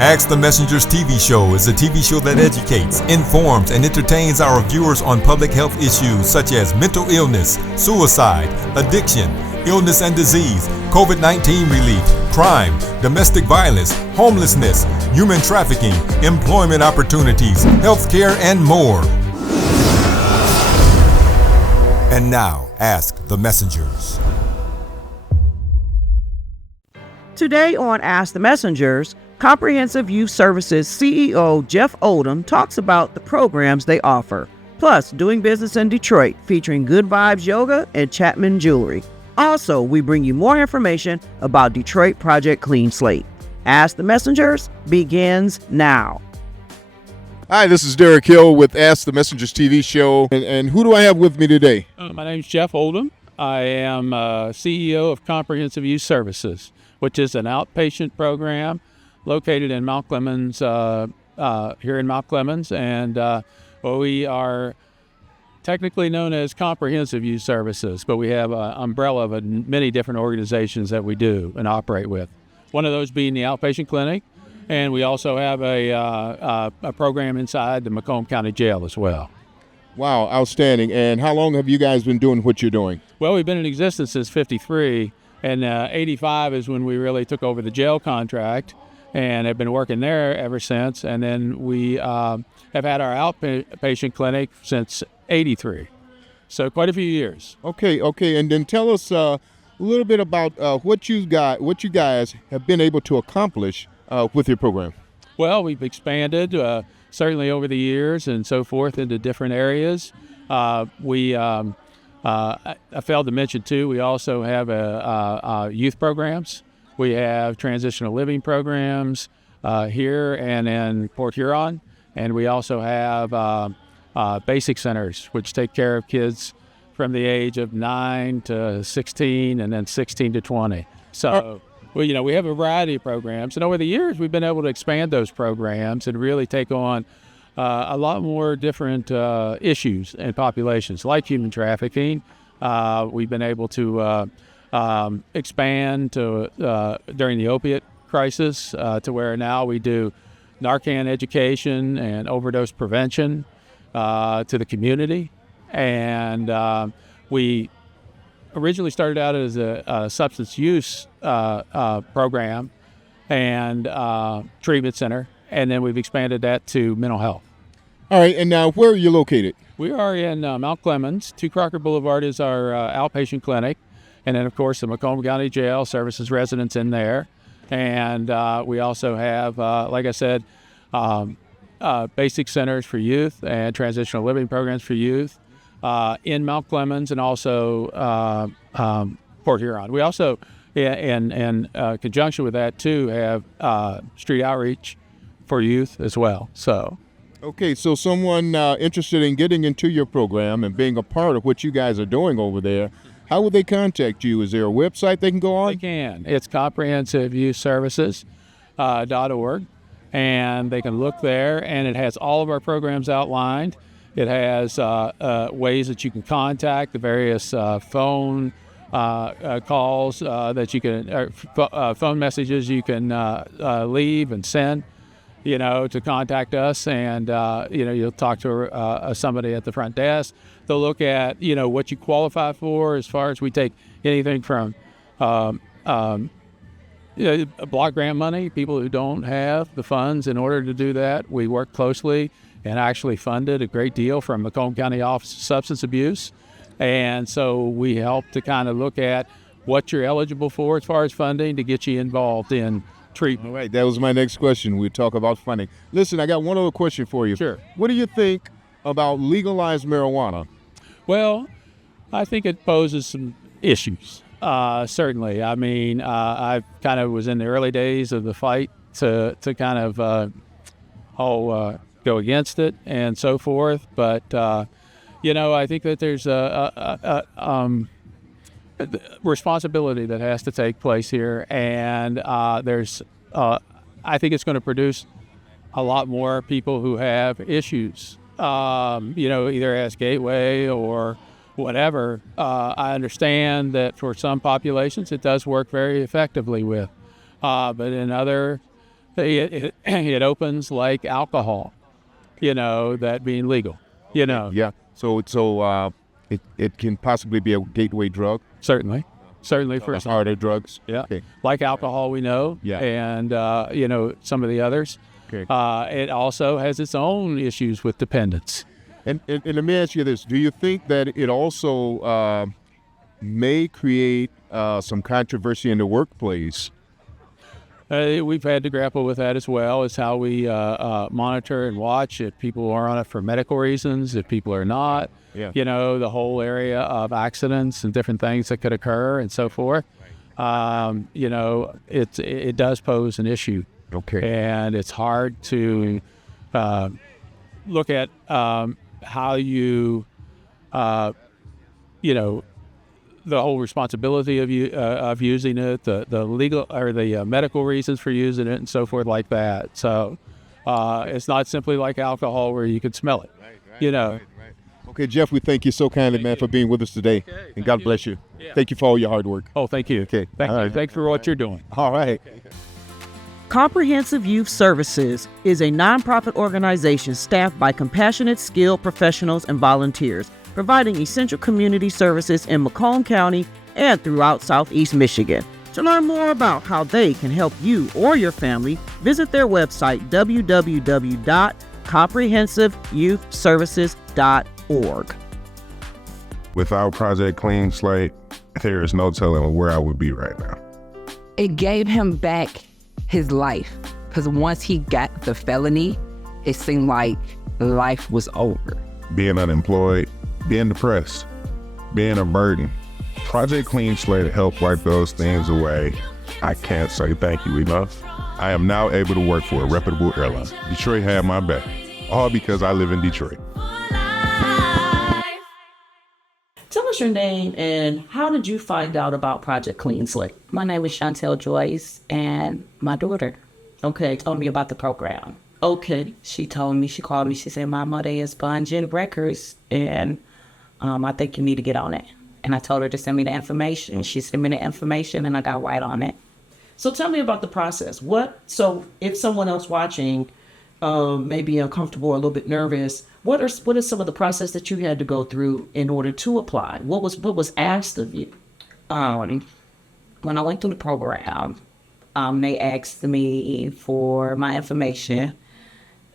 Ask the Messenger's TV show is a TV show that educates, informs, and entertains our viewers on public health issues such as mental illness, suicide, addiction, illness and disease, COVID-19 relief, crime, domestic violence, homelessness, human trafficking, employment opportunities, healthcare, and more. And now, Ask the Messengers. Today on Ask the Messengers, Comprehensive Youth Services CEO Jeff Oldham talks about the programs they offer, plus doing business in Detroit featuring Good Vibz Yoga and Chapman Jewelry. Also, we bring you more information about Detroit Project Clean Slate. Ask the Messengers begins now. Hi, this is Derek Hill with Ask the Messengers TV show. And who do I have with me today? My name's Jeff Oldham. I am CEO of Comprehensive Youth Services, which is an outpatient program located in Mount Clemens, here in Mount Clemens. And we are technically known as Comprehensive Youth Services, but we have an umbrella of many different organizations that we do and operate with. One of those being the outpatient clinic, and we also have a program inside the Macomb County Jail as well. Wow, outstanding. And how long have you guys been doing what you're doing? Well, we've been in existence since '53, and '85 is when we really took over the jail contract, and have been working there ever since. And then we have had our outpatient clinic since '83, so quite a few years. Okay. And then tell us a little bit about what you guys have been able to accomplish with your program. Well, we've expanded certainly over the years and so forth into different areas. I failed to mention too, we also have youth programs. We have transitional living programs here and in Port Huron, and we also have basic centers, which take care of kids from the age of 9 to 16 and then 16 to 20. So, we have a variety of programs, and over the years we've been able to expand those programs and really take on a lot more different issues and populations, like human trafficking. We've been able to expand to during the opiate crisis to where now we do Narcan education and overdose prevention to the community. And we originally started out as a substance use program and treatment center, and then we've expanded that to mental health. All right, and now where are you located? We are in Mount Clemens. 2 Crocker Boulevard is our outpatient clinic. And then, of course, the Macomb County Jail services residents in there. And we also have, like I said, basic centers for youth and transitional living programs for youth in Mount Clemens and also Port Huron. We also, in conjunction with that, too, have street outreach for youth as well. Okay, so someone interested in getting into your program and being a part of what you guys are doing over there, how would they contact you? Is there a website they can go on? They can. It's comprehensiveyouthservices.org, and they can look there, and it has all of our programs outlined. It has ways that you can contact, the various phone calls that you can, phone messages you can leave and send, to contact us, and you'll talk to somebody at the front desk. They'll look at what you qualify for, as far as we take anything from block grant money, people who don't have the funds in order to do that. We work closely and actually funded a great deal from Macomb County Office of Substance Abuse, and so we help to kind of look at what you're eligible for as far as funding to get you involved in treatment. All right, that was my next question. We talk about funding. Listen, I got one other question for you. Sure. What do you think about legalized marijuana? Well, I think it poses some issues, certainly. I mean, I kind of was in the early days of the fight to kind of go against it and so forth. But, I think that there's a responsibility that has to take place here. And I think it's going to produce a lot more people who have issues. Either as gateway or whatever. I understand that for some populations it does work very effectively with, but in other it opens like alcohol, that being legal, Yeah. So it can possibly be a gateway drug. Certainly for That's harder drugs. Yeah. Okay. Like alcohol, we know. Yeah. And, some of the others. Okay. It also has its own issues with dependence. And let me ask you this. Do you think that it also may create some controversy in the workplace? We've had to grapple with that as well. It's how we monitor and watch if people are on it for medical reasons, if people are not. Yeah. The whole area of accidents and different things that could occur and so forth. It does pose an issue. Okay. And it's hard to look at how you, the whole responsibility of using it, the legal or the medical reasons for using it, and so forth like that. So it's not simply like alcohol where you can smell it. Right. Okay, Jeff, we thank you so kindly, man, for being with us today, and God bless you. Yeah. Thank you for all your hard work. Oh, thank you. Okay. Thank All you. right. Thanks for what you're doing. All right. Comprehensive Youth Services is a nonprofit organization staffed by compassionate, skilled professionals and volunteers, providing essential community services in Macomb County and throughout Southeast Michigan. To learn more about how they can help you or your family, visit their website, www.comprehensiveyouthservices.org. Without Project Clean Slate, there is no telling where I would be right now. It gave him back his life, because once he got the felony, it seemed like life was over. Being unemployed, being depressed, being a burden. Project Clean Slate helped wipe those things away. I can't say thank you enough. I am now able to work for a reputable airline. Detroit had my back, all because I live in Detroit. Tell us your name and how did you find out about Project Clean Slate? My name is Chantel Joyce, and my daughter told me about the program. Okay. She called me, she said, Mama, they is Bungin Records, and I think you need to get on it. And I told her to send me the information. She sent me the information, and I got right on it. So tell me about the process. So if someone else watching may be uncomfortable or a little bit nervous, what is some of the process that you had to go through in order to apply? What was asked of you? When I went through the program, they asked me for my information.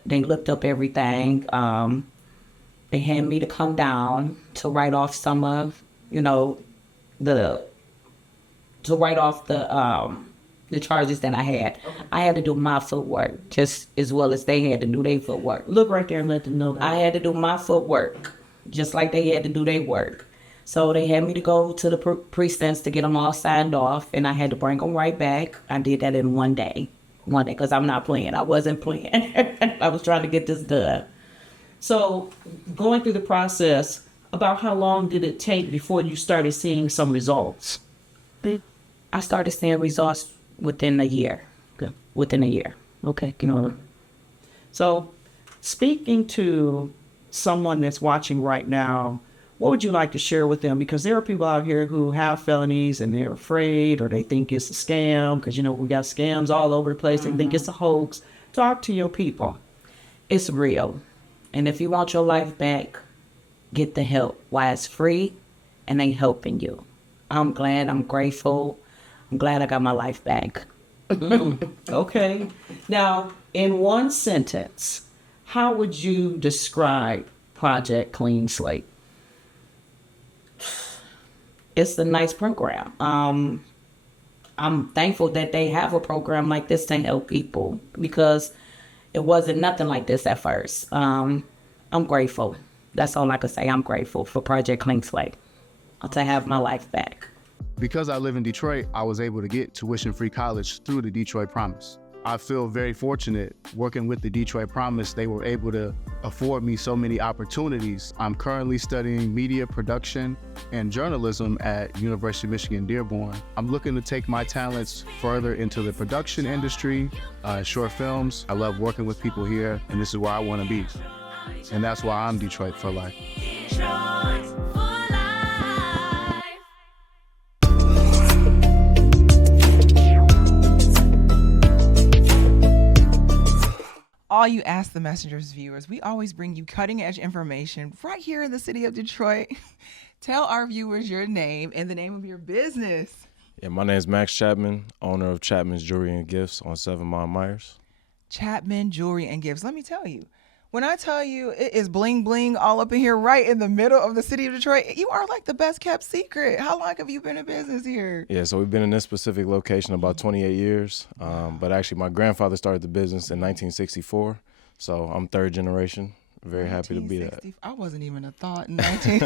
They looked up everything. They had me to come down to write off some of, the charges that I had. Okay. I had to do my footwork just as well as they had to do their footwork. Look right there and let them know that. I had to do my footwork just like they had to do their work. So they had me to go to the precincts to get them all signed off, and I had to bring them right back. I did that in one day, because I'm not playing. I wasn't playing. I was trying to get this done. So going through the process, about how long did it take before you started seeing some results? I started seeing results within a year. Okay. Within a year. Okay. So speaking to someone that's watching right now, what would you like to share with them? Because there are people out here who have felonies and they're afraid, or they think it's a scam, because, we got scams all over the place. They think it's a hoax. Talk to your people. It's real. And if you want your life back, get the help while it's free and they helping you. I'm glad, I'm grateful. I'm glad I got my life back. Okay. Now, in one sentence, how would you describe Project Clean Slate? It's a nice program. I'm thankful that they have a program like this to help people, because it wasn't nothing like this at first. I'm grateful. That's all I can say. I'm grateful for Project Clean Slate to have my life back. Because I live in Detroit, I was able to get tuition-free college through the Detroit Promise. I feel very fortunate working with the Detroit Promise. They were able to afford me so many opportunities. I'm currently studying media production and journalism at University of Michigan Dearborn. I'm looking to take my talents further into the production industry, short films. I love working with people here, and this is where I want to be. And that's why I'm Detroit for life. Detroit for life. all you Ask the Messengers viewers, we always bring you cutting edge information right here in the city of Detroit. Tell our viewers your name and the name of your business. Yeah, my name is Max Chapman, owner of Chapman's Jewelry and Gifts on 7 Mile Myers. Chapman Jewelry and Gifts. Let me tell you, when I tell you it is bling bling all up in here right in the middle of the city of Detroit, you are like the best kept secret. How long have you been in business here? Yeah, so we've been in this specific location about 28 years. But actually, my grandfather started the business in 1964. So I'm third generation. Very happy to be that. I wasn't even a thought in 19.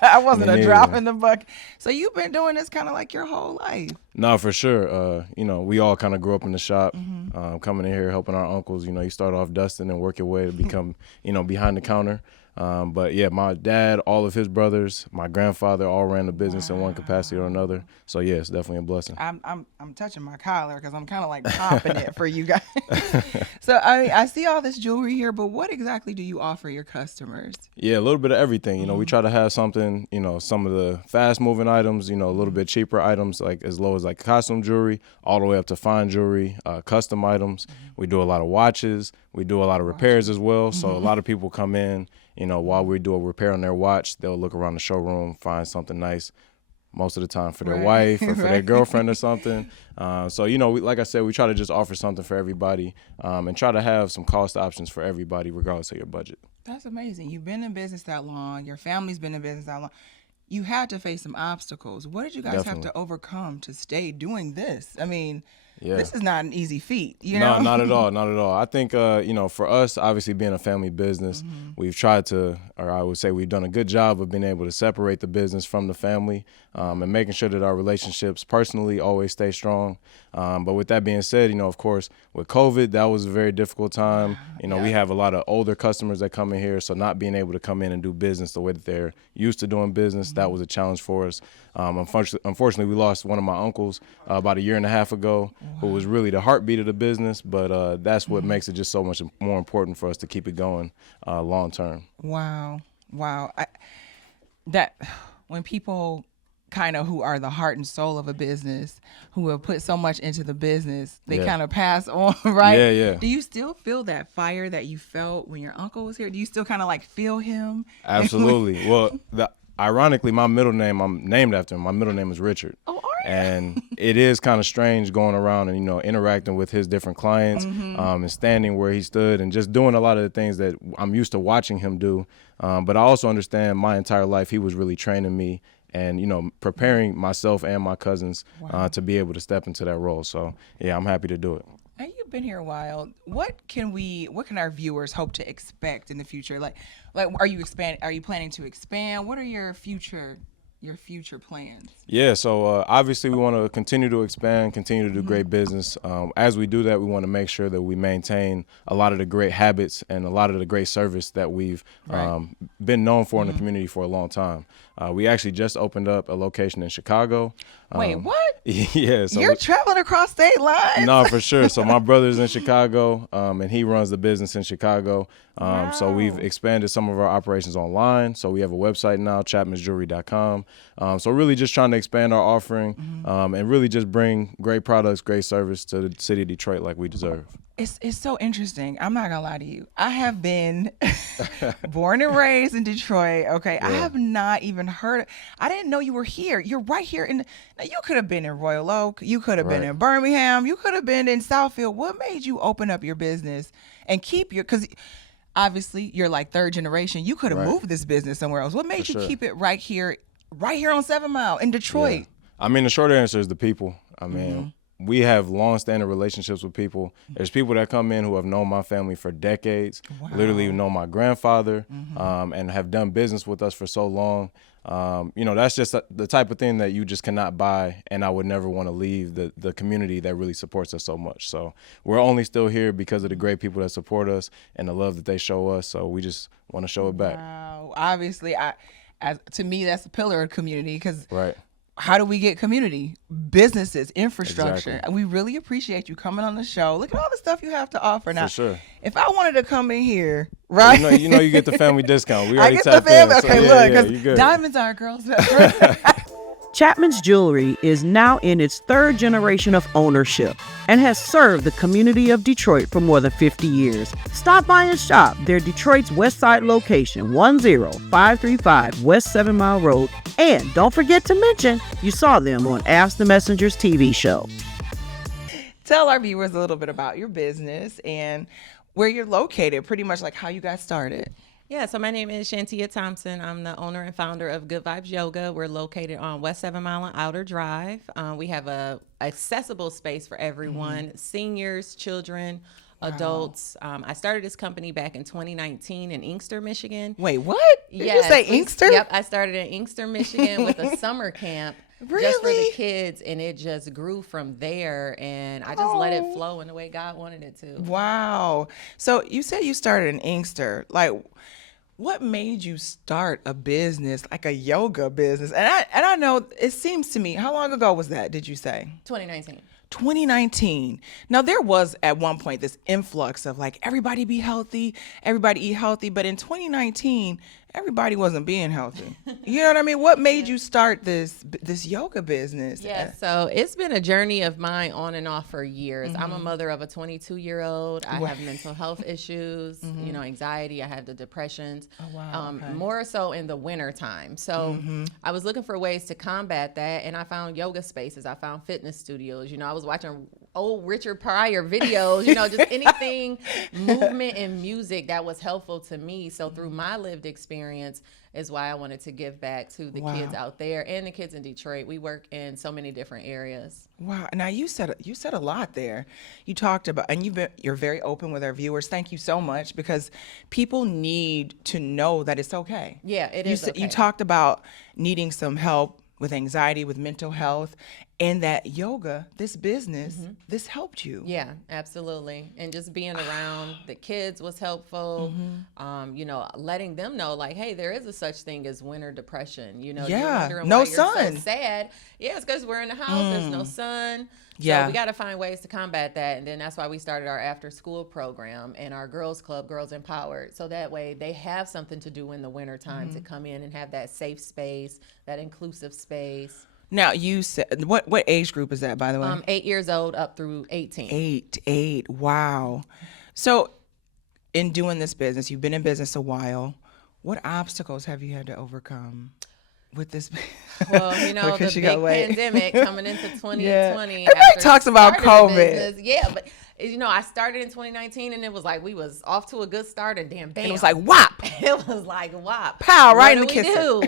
I wasn't a drop in the bucket. So you've been doing this kind of like your whole life. No, for sure. We all kind of grew up in the shop, coming in here, helping our uncles. You start off dusting and work your way to become, behind the counter. But yeah, my dad, all of his brothers, my grandfather all ran the business in one capacity or another. So yeah, it's definitely a blessing. I'm touching my collar because I'm kind of like popping it for you guys. So I see all this jewelry here, but what exactly do you offer your customers? Yeah, a little bit of everything. We try to have something, some of the fast moving items, a little bit cheaper items, like as low as like costume jewelry, all the way up to fine jewelry, custom items. We do a lot of watches. We do a lot of repairs as well. So a lot of people come in, while we do a repair on their watch, they'll look around the showroom, find something nice, most of the time for their wife or for their girlfriend or something. So, like I said, we try to just offer something for everybody and try to have some cost options for everybody, regardless of your budget. That's amazing. You've been in business that long. Your family's been in business that long. You had to face some obstacles. What did you guys have to overcome to stay doing this? I mean, this is not an easy feat, No, not at all, not at all. I think, for us, obviously being a family business, we've tried to, or I would say we've done a good job of being able to separate the business from the family and making sure that our relationships personally always stay strong. But with that being said, of course, with COVID, that was a very difficult time. We have a lot of older customers that come in here, so not being able to come in and do business the way that they're used to doing business, that was a challenge for us. Unfortunately, we lost one of my uncles about 1.5 years ago, who was really the heartbeat of the business, but that's what makes it just so much more important for us to keep it going long term. Wow. When people kind of who are the heart and soul of a business, who have put so much into the business, they kind of pass on, right? Yeah. Do you still feel that fire that you felt when your uncle was here? Do you still kind of like feel him? Absolutely. Well, ironically, my middle name, I'm named after him. My middle name is Richard. Oh, are you? And it is kind of strange going around and, interacting with his different clients and standing where he stood and just doing a lot of the things that I'm used to watching him do. But I also understand my entire life he was really training me and, preparing myself and my cousins to be able to step into that role. So, yeah, I'm happy to do it. Now, you've been here a while. What can our viewers hope to expect in the future? Like are you planning to expand? What are your future plans? Yeah, so obviously we want to continue to expand, continue to do great business. As we do that, we want to make sure that we maintain a lot of the great habits and a lot of the great service that we've been known for in the community for a long time. We actually just opened up a location in Chicago. Wait, what? Yeah. So you're traveling across state lines? No, for sure. So my brother's in Chicago, and he runs the business in Chicago. So we've expanded some of our operations online. So we have a website now, chapmansjewelry.com. So really just trying to expand our offering and really just bring great products, great service to the city of Detroit like we deserve. It's so interesting. I'm not gonna lie to you. I have been born and raised in Detroit. Okay, yeah. I have not even heard. I didn't know you were here. You're right here now, you could have been in Royal Oak. You could have been in Birmingham. You could have been in Southfield. What made you open up your business and keep your? Because obviously you're like third generation. You could have moved this business somewhere else. What made you keep it right here on 7 Mile in Detroit? Yeah. I mean, the short answer is the people. I mean. We have long-standing relationships with people. There's people that come in who have known my family for decades, literally know my grandfather, and have done business with us for so long. That's just the type of thing that you just cannot buy, and I would never want to leave the community that really supports us so much. So we're only still here because of the great people that support us and the love that they show us, so we just want to show it back. Wow. Obviously, to me, that's a pillar of community because how do we get community? Businesses, infrastructure. Exactly. We really appreciate you coming on the show. Look at all the stuff you have to offer. Now, for sure. If I wanted to come in here, right? You get the family discount. We already tapped in. Okay, so look, because diamonds are girls. Chapman's Jewelry is now in its third generation of ownership and has served the community of Detroit for more than 50 years. Stop by and shop their Detroit's West Side location, 10535 West 7 Mile Road. And don't forget to mention you saw them on Ask the Messengers TV show. Tell our viewers a little bit about your business and where you're located, pretty much like how you got started. Yeah, so my name is Shantia Thompson. I'm the owner and founder of Good Vibz Yoga. We're located on West 7 Mile and Outer Drive. We have a accessible space for everyone, seniors, children, adults. I started this company back in 2019 in Inkster, Michigan. Wait, what? Did you say Inkster? Yep, I started in Inkster, Michigan with a summer camp. Really? Just for the kids, and it just grew from there, and I just let it flow in the way God wanted it to. Wow. So you said you started in Inkster. Like, what made you start a business, like a yoga business? And I know, it seems to me, how long ago was that, did you say? 2019. 2019. Now, there was at one point this influx of like, everybody be healthy, everybody eat healthy. But in 2019, everybody wasn't being healthy. You know what I mean? What made you start this yoga business? Yeah, so it's been a journey of mine on and off for years. I'm a mother of a 22-year-old. I have mental health issues, you know, anxiety. I have the depressions. Oh, wow. Okay. More so in the winter time. So I was looking for ways to combat that, and I found yoga spaces. I found fitness studios. You know, I was watching old Richard Pryor videos, you know, just anything movement and music that was helpful to me. So through my lived experience is why I wanted to give back to the kids out there and the kids in Detroit. We work in so many different areas. Wow. Now you said a lot there. You talked about, and you're very open with our viewers. Thank you so much, because people need to know that it's okay. Yeah, it is okay. You talked about needing some help with anxiety, with mental health, and that yoga, this business, this helped you. Yeah, absolutely. And just being around the kids was helpful. You know, letting them know, like, hey, there is a such thing as winter depression. You know, you're wondering no why sun. You're so sad. Yeah, it's because we're in the house. There's no sun. Yeah. So we got to find ways to combat that. And then that's why we started our after school program and our girls club, Girls Empowered. So that way they have something to do in the winter time to come in and have that safe space, that inclusive space. Now, you said, what age group is that, by the way? 8 years old up through 18. Eight. Wow. So in doing this business, you've been in business a while. What obstacles have you had to overcome with this? Well, you know, the big pandemic coming into 2020. Everybody talks about COVID. Yeah, but you know, I started in 2019 and it was like we was off to a good start and bam. And it was like whop. It was like whop. Pow, right in the kisser.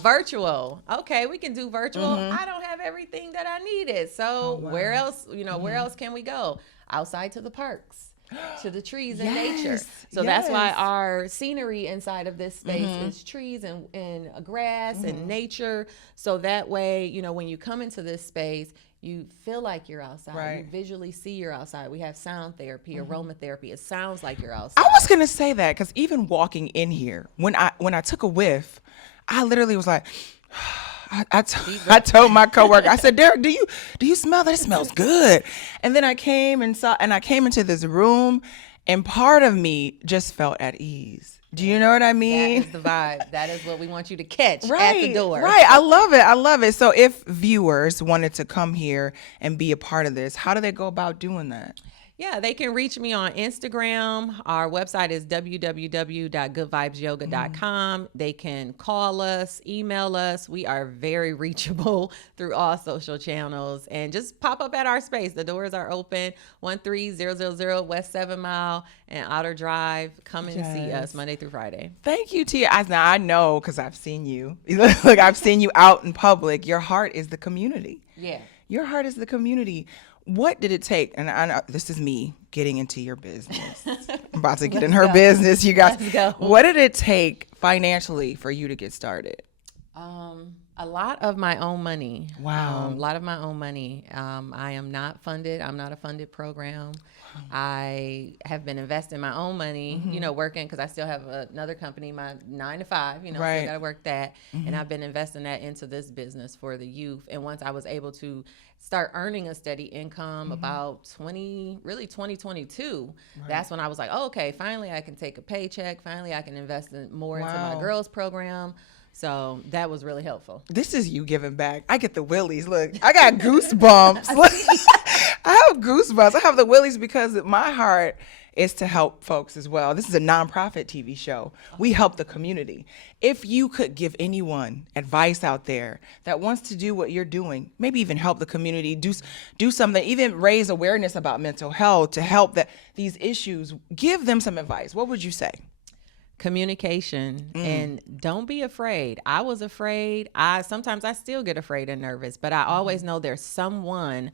Virtual. Okay, we can do virtual. I don't have everything that I needed. So where else, you know, where else can we go? Outside to the parks. To the trees and nature. So that's why our scenery inside of this space is trees and grass and nature. So that way, you know, when you come into this space, you feel like you're outside. Right. You visually see you're outside. We have sound therapy, aromatherapy. It sounds like you're outside. I was gonna say that because even walking in here, when I took a whiff, I literally was like, I told my coworker, I said, Derek, do you smell that? It smells good. And then I came into this room, and part of me just felt at ease. Do you know what I mean? That is the vibe. That is what we want you to catch at the door. Right. I love it. So if viewers wanted to come here and be a part of this, how do they go about doing that? Yeah, they can reach me on Instagram. Our website is www.goodvibesyoga.com. They can call us, email us. We are very reachable through all social channels. And just pop up at our space. The doors are open, 13000 West 7 Mile and Outer Drive. Come and see us Monday through Friday. Thank you, Tia. Now, I know because I've seen you. Look, I've seen you out in public. Your heart is the community. Yeah. Your heart is the community. What did it take? And I know this is me getting into your business. I'm about to get in her business, you guys. Let's go. What did it take financially for you to get started? A lot of my own money. Wow. A lot of my own money. I am not funded. I'm not a funded program. I have been investing my own money, you know, working because I still have another company, my 9 to 5, you know, so I got to work that. And I've been investing that into this business for the youth. And once I was able to start earning a steady income about 2022, that's when I was like, oh, okay, finally I can take a paycheck. Finally I can invest more into my girls program. So that was really helpful. This is you giving back. I get the willies. Look, I got goosebumps. I have goosebumps. I have the willies because my heart is to help folks as well. This is a nonprofit TV show. We help the community. If you could give anyone advice out there that wants to do what you're doing, maybe even help the community, do something, even raise awareness about mental health to help these issues, give them some advice. What would you say? Communication, and don't be afraid. I was afraid. Sometimes I still get afraid and nervous, but I always know there's someone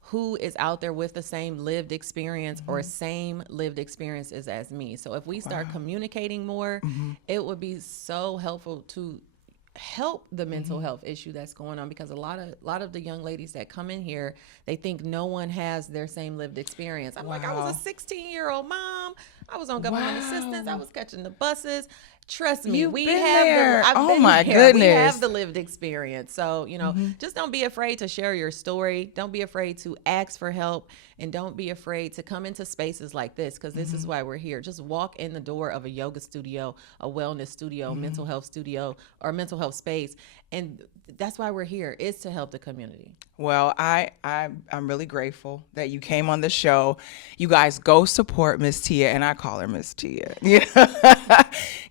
who is out there with the same lived experience or same lived experiences as me. So if we start communicating more, it would be so helpful to help the mental health issue that's going on, because a lot of the young ladies that come in here, they think no one has their same lived experience. I'm like, I was a 16-year-old mom. I was on government assistance. I was catching the buses. Trust me, You've we been have there. I've Oh been my there. We goodness. have the lived experience. So, just don't be afraid to share your story. Don't be afraid to ask for help, and don't be afraid to come into spaces like this, because this is why we're here. Just walk in the door of a yoga studio, a wellness studio, mental health studio, or mental health space, and that's why we're here, is to help the community. Well, I'm really grateful that you came on the show. You guys go support Miss Tia, and I call her Miss Tia.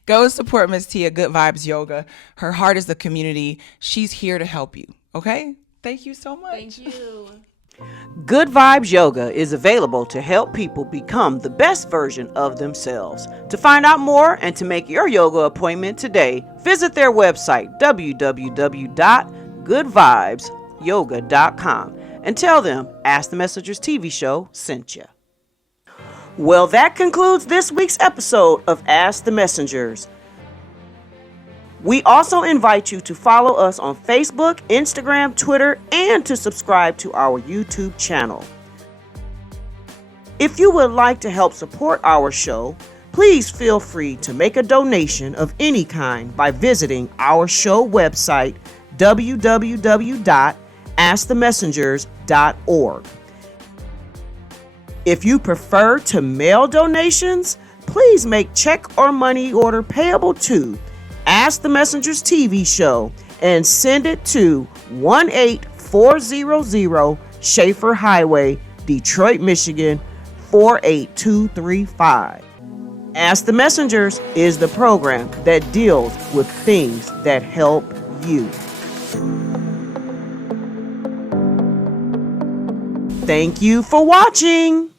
Go support Miss Tia, Good Vibes Yoga. Her heart is the community. She's here to help you. Okay? Thank you so much. Thank you. Good Vibes Yoga is available to help people become the best version of themselves. To find out more and to make your yoga appointment today, visit their website, www.goodvibesyoga.com, and tell them Ask the Messengers TV show sent you. Well, that concludes this week's episode of Ask the Messengers. We also invite you to follow us on Facebook, Instagram, Twitter, and to subscribe to our YouTube channel. If you would like to help support our show, please feel free to make a donation of any kind by visiting our show website, www.askthemessengers.org. If you prefer to mail donations, please make check or money order payable to Ask the Messengers TV show and send it to 18400 Schaefer Highway, Detroit, Michigan 48235. Ask the Messengers is the program that deals with things that help you. Thank you for watching.